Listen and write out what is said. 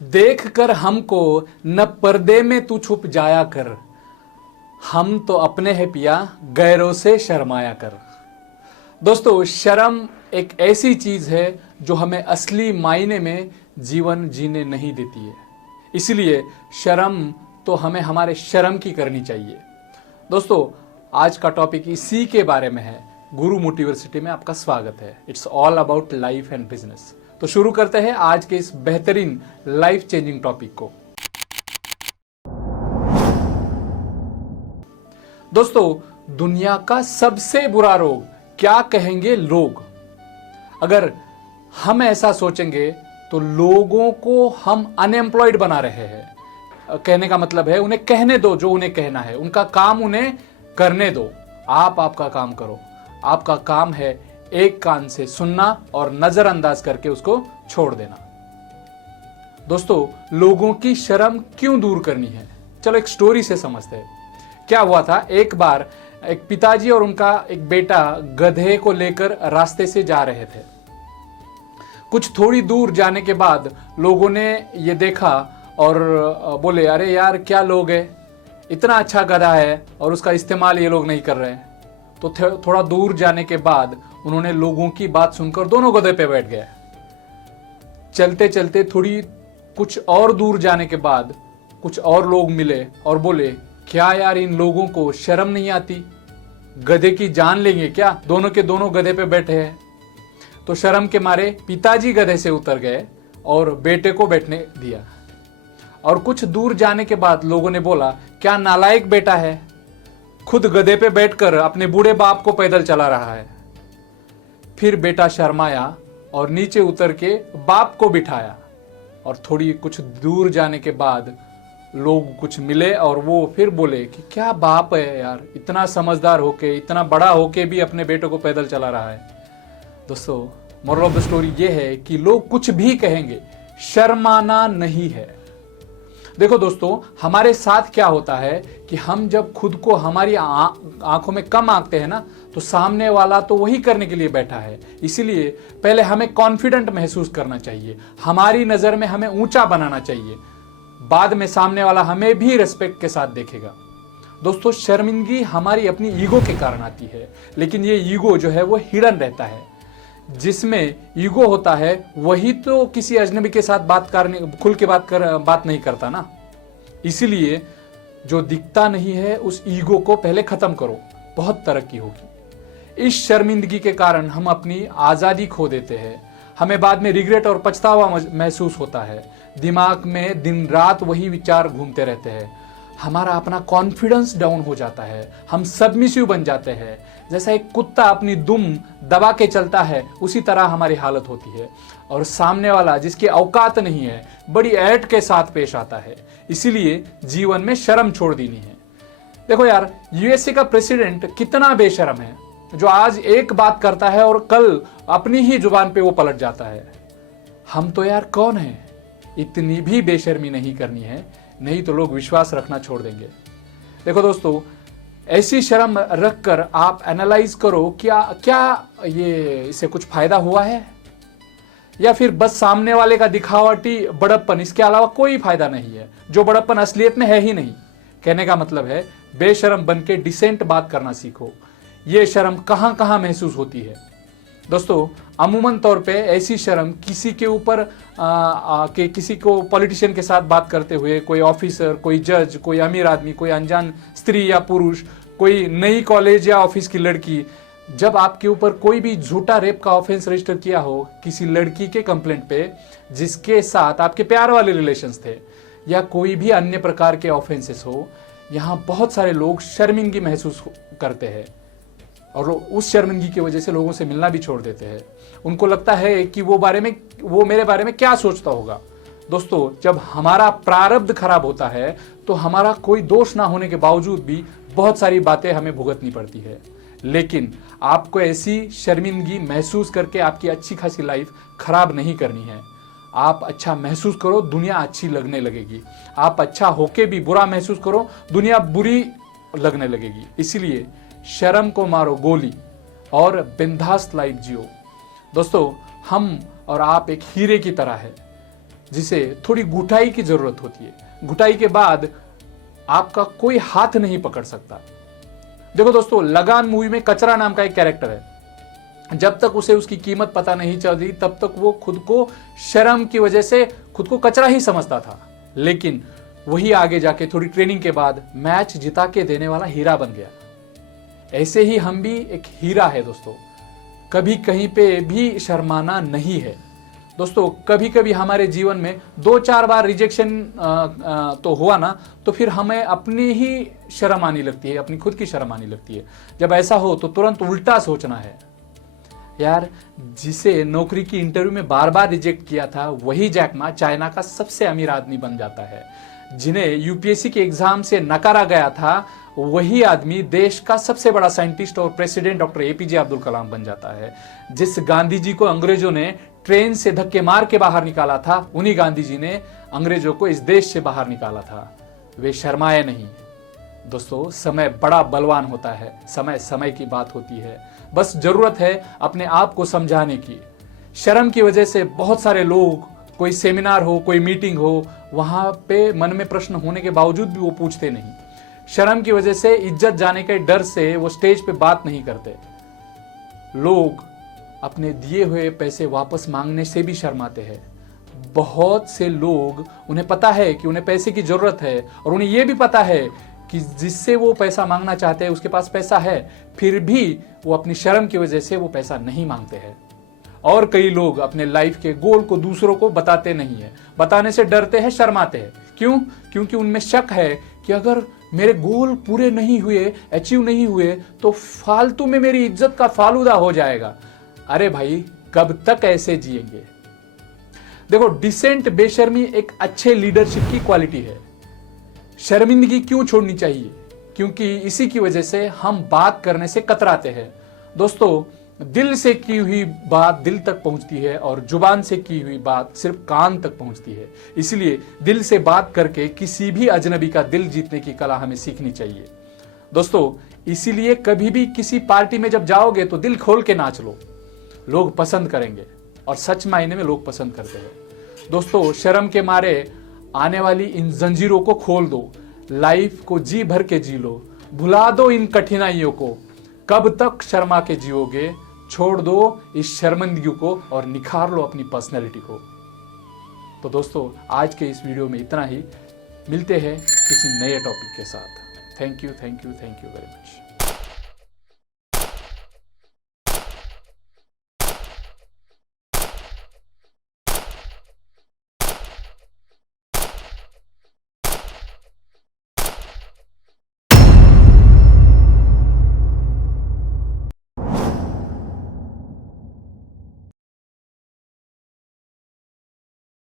देख कर हमको न पर्दे में तू छुप जाया कर, हम तो अपने हैं पिया गैरों से शर्माया कर। दोस्तों, शर्म एक ऐसी चीज है जो हमें असली मायने में जीवन जीने नहीं देती है। इसलिए शर्म तो हमें हमारे शर्म की करनी चाहिए। दोस्तों, आज का टॉपिक इसी के बारे में है। गुरु मोटिवर्सिटी में आपका स्वागत है। It's all about life and business. तो शुरू करते हैं आज के इस बेहतरीन लाइफ चेंजिंग टॉपिक को। दोस्तों, दुनिया का सबसे बुरा रोग क्या कहेंगे लोग? अगर हम ऐसा सोचेंगे तो लोगों को हम अनएम्प्लॉयड बना रहे हैं। कहने का मतलब है उन्हें कहने दो जो उन्हें कहना है, उनका काम उन्हें करने दो। आप आपका काम करो। आपका काम है एक कान से सुनना और नजरअंदाज करके उसको छोड़ देना। दोस्तों, लोगों की शर्म क्यों दूर करनी है? चलो एक स्टोरी से समझते हैं। क्या हुआ था, एक बार एक पिताजी और उनका एक बेटा गधे को लेकर रास्ते से जा रहे थे। कुछ थोड़ी दूर जाने के बाद लोगों ने ये देखा और बोले, अरे यार क्या लोग है, इतना अच्छा गधा है और उसका इस्तेमाल ये लोग नहीं कर रहे हैं। तो थोड़ा दूर जाने के बाद उन्होंने लोगों की बात सुनकर दोनों गधे पे बैठ गए। चलते चलते थोड़ी कुछ और दूर जाने के बाद कुछ और लोग मिले और बोले, क्या यार इन लोगों को शर्म नहीं आती? गधे की जान लेंगे क्या? दोनों के दोनों गधे पे बैठे हैं। तो शर्म के मारे पिताजी गधे से उतर गए और बेटे को बैठने दिया। और कुछ दूर जाने के बाद लोगों ने बोला, क्या नालायक बेटा है, खुद गधे पे बैठकर अपने बूढ़े बाप को पैदल चला रहा है। फिर बेटा शर्माया और नीचे उतर के बाप को बिठाया। और थोड़ी कुछ दूर जाने के बाद लोग कुछ मिले और वो फिर बोले कि क्या बाप है यार, इतना समझदार होके, इतना बड़ा होके भी अपने बेटे को पैदल चला रहा है। दोस्तों, मोरल ऑफ द स्टोरी ये है कि लोग कुछ भी कहेंगे, शर्माना नहीं है। देखो दोस्तों, हमारे साथ क्या होता है कि हम जब खुद को हमारी आंखों में कम आंकते हैं ना, तो सामने वाला तो वही करने के लिए बैठा है। इसीलिए पहले हमें कॉन्फिडेंट महसूस करना चाहिए, हमारी नजर में हमें ऊंचा बनाना चाहिए। बाद में सामने वाला हमें भी रिस्पेक्ट के साथ देखेगा। दोस्तों, शर्मिंदगी हमारी अपनी ईगो के कारण आती है, लेकिन ये ईगो जो है वो हिडन रहता है। जिसमें ईगो होता है वही तो किसी अजनबी के साथ बात करने खुल के बात नहीं करता ना। इसीलिए जो दिखता नहीं है उस ईगो को पहले खत्म करो, बहुत तरक्की होगी। इस शर्मिंदगी के कारण हम अपनी आजादी खो देते हैं। हमें बाद में रिग्रेट और पछतावा महसूस होता है। दिमाग में दिन रात वही विचार घूमते रहते हैं। हमारा अपना कॉन्फिडेंस डाउन हो जाता है। हम सबमिसिव बन जाते हैं। जैसा एक कुत्ता अपनी दुम दबा के चलता है, उसी तरह हमारी हालत होती है। और सामने वाला जिसकी औकात नहीं है, बड़ी ऐठ के साथ पेश आता है। इसीलिए जीवन में शर्म छोड़ देनी है। देखो यार, यूएसए का प्रेसिडेंट कितना बेशर्म है, जो आज एक बात करता है और कल अपनी ही जुबान पे वो पलट जाता है। हम तो यार कौन है? इतनी भी बेशर्मी नहीं करनी है, नहीं तो लोग विश्वास रखना छोड़ देंगे। देखो दोस्तों, ऐसी शर्म रखकर आप एनालाइज करो, क्या ये इससे कुछ फायदा हुआ है, या फिर बस सामने वाले का दिखावटी बड़प्पन, इसके अलावा कोई फायदा नहीं है, जो बड़प्पन असलियत में है ही नहीं। कहने का मतलब है बेशर्म बन के डिसेंट बात करना सीखो। ये शर्म कहां कहां महसूस होती है? दोस्तों, अमूमन तौर पे ऐसी शर्म किसी के ऊपर किसी को पॉलिटिशियन के साथ बात करते हुए, कोई ऑफिसर, कोई जज, कोई अमीर आदमी, कोई अनजान स्त्री या पुरुष, कोई नई कॉलेज या ऑफिस की लड़की, जब आपके ऊपर कोई भी झूठा रेप का ऑफेंस रजिस्टर किया हो किसी लड़की के कंप्लेंट पे जिसके साथ आपके प्यार वाले रिलेशंस थे, या कोई भी अन्य प्रकार के ऑफेंसेस हो, यहाँ बहुत सारे लोग शर्मिंदगी महसूस करते हैं और उस शर्मिंदगी की वजह से लोगों से मिलना भी छोड़ देते हैं। उनको लगता है कि वो मेरे बारे में क्या सोचता होगा। दोस्तों, जब हमारा प्रारब्ध खराब होता है तो हमारा कोई दोष ना होने के बावजूद भी बहुत सारी बातें हमें भुगतनी पड़ती है। लेकिन आपको ऐसी शर्मिंदगी महसूस करके आपकी अच्छी खासी लाइफ खराब नहीं करनी है। आप अच्छा महसूस करो, दुनिया अच्छी लगने लगेगी। आप अच्छा होके भी बुरा महसूस करो, दुनिया बुरी लगने लगेगी। इसीलिए शर्म को मारो गोली और बिंदास लाइफ जियो। दोस्तों, हम और आप एक हीरे की तरह है। जिसे थोड़ी घुटाई की जरूरत होती है। घुटाई के बाद आपका कोई हाथ नहीं पकड़ सकता। देखो दोस्तों, लगान मूवी में कचरा नाम का एक कैरेक्टर है। जब तक उसे उसकी कीमत पता नहीं चलती तब तक वो खुद को शर्म की वजह से खुद को कचरा ही समझता था, लेकिन वही आगे जाके थोड़ी ट्रेनिंग के बाद मैच जिता के देने वाला हीरा बन गया। ऐसे ही हम भी एक हीरा है दोस्तों, कभी कहीं पे भी शर्माना नहीं है। दोस्तों, कभी कभी हमारे जीवन में 2-4 बार रिजेक्शन तो हुआ ना, तो फिर हमें अपनी ही शर्म आने लगती है, अपनी खुद की शर्म आने लगती है। जब ऐसा हो तो तुरंत उल्टा सोचना है। यार, जिसे नौकरी की इंटरव्यू में बार बार रिजेक्ट किया था वही जैक मा चाइना का सबसे अमीर आदमी बन जाता है। जिन्हें यूपीएससी के एग्जाम से नकारा गया था वही आदमी देश का सबसे बड़ा साइंटिस्ट और president doctor APJ Abdul Kalam बन जाता है। जिस गांधी जी को अंग्रेजों ने ट्रेन से धक्के मार के बाहर निकाला था, उन्हीं गांधी जी ने अंग्रेजों को इस देश से बाहर निकाला था। वे शर्माए नहीं। दोस्तों, समय बड़ा बलवान होता है, समय समय की बात होती है। बस जरूरत है अपने आप को समझाने की। शर्म की वजह से बहुत सारे लोग, कोई सेमिनार हो, कोई मीटिंग हो, वहां पे मन में प्रश्न होने के बावजूद भी वो पूछते नहीं। शर्म की वजह से, इज्जत जाने के डर से वो स्टेज पे बात नहीं करते। लोग अपने दिए हुए पैसे वापस मांगने से भी शर्माते हैं। बहुत से लोग, उन्हें पता है कि उन्हें पैसे की जरूरत है और उन्हें यह भी पता है कि जिससे वो पैसा मांगना चाहते हैं उसके पास पैसा है, फिर भी वो अपनी शर्म की वजह से वो पैसा नहीं मांगते हैं। और कई लोग अपने लाइफ के गोल को दूसरों को बताते नहीं है, बताने से डरते हैं, शर्माते हैं। क्यों? क्योंकि उनमें शक है कि अगर मेरे गोल पूरे नहीं हुए, अचीव नहीं हुए, तो फालतू में मेरी इज्जत का फालूदा हो जाएगा। अरे भाई, कब तक ऐसे जिएंगे? देखो, डिसेंट बेशर्मी एक अच्छे लीडरशिप की क्वालिटी है। शर्मिंदगी क्यों छोड़नी चाहिए? क्योंकि इसी की वजह से हम बात करने से कतराते हैं। दोस्तों, दिल से की हुई बात दिल तक पहुंचती है और जुबान से की हुई बात सिर्फ कान तक पहुंचती है। इसलिए दिल से बात करके किसी भी अजनबी का दिल जीतने की कला हमें सीखनी चाहिए। दोस्तों, इसीलिए कभी भी किसी पार्टी में जब जाओगे तो दिल खोल के नाच लो, लोग पसंद करेंगे। और सच मायने में लोग पसंद करते हैं। दोस्तों, शर्म के मारे आने वाली इन जंजीरों को खोल दो, लाइफ को जी भर के जी लो, भुला दो इन कठिनाइयों को। कब तक शर्मा के जियोगे? छोड़ दो इस शर्मिंदगी को और निखार लो अपनी पर्सनैलिटी को। तो दोस्तों, आज के इस वीडियो में इतना ही। मिलते हैं किसी नए टॉपिक के साथ। Thank you very much.